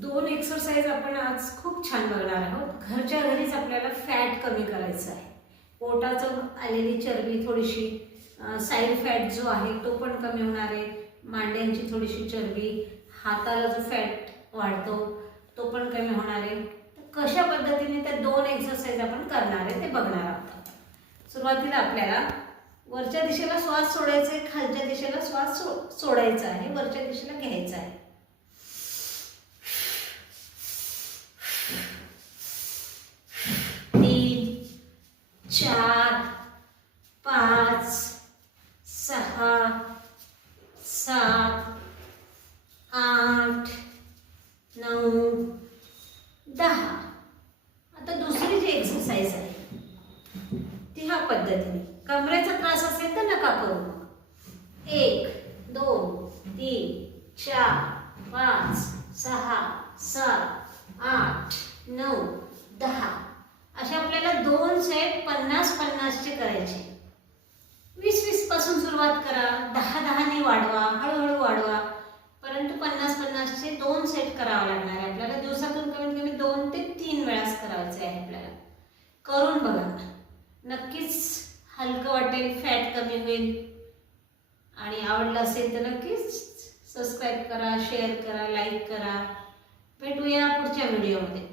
दोन एक्सरसाइज आपण आज खूप छान बघणार आहोत। घरच्या घरीच आपल्याला फॅट कमी करायचं आहे। पोटाचं आलेली चरबी थोडीशी, साईड फॅट जो आहे तो पण कमी होणार आहे। मांड्यांची थोडीशी चरबी, हाताला जो फॅट वाढतो तो पण कमी होणार आहे। कशा पद्धतीने त्या दोन एक्सरसाइज आपण करणार आहे ते बघणार आहोत। सुरुवातीला आपल्याला वरच्या दिशेला श्वास सोडायचा आहे, खालच्या दिशेला श्वास सोडायचा आहे, वरच्या दिशेला घ्यायचा आहे। 3 4 5 6 7 8 9 10। आता दुसरी जी एक्सरसाइज आहे ती ह्या पद्धतीने। कमरेचा त्रास असेल तर नका करू। 1 2 3 4 5 6 7 8 9 10 असे आपल्याला दोन सेट 50-50 चे करायचे। 20-20 पासून सुरुवात करा, 10-10 ने वाढवा, हळूहळू वाढवा, परंतु 50-50 चे दोन सेट करावे लागणार आहे आपल्याला। दिवसातून कमीत कमी 2 ते 3 वेळाच करायचे आहे आपल्याला। करून बघा, नक्कीच हलकं वाटेल, फॅट कमी होईल। आणि आवडलं असेल तर नक्कीच सबस्क्राइब करा, शेअर करा, लाईक करा। भेटूया पुढच्या व्हिडिओमध्ये।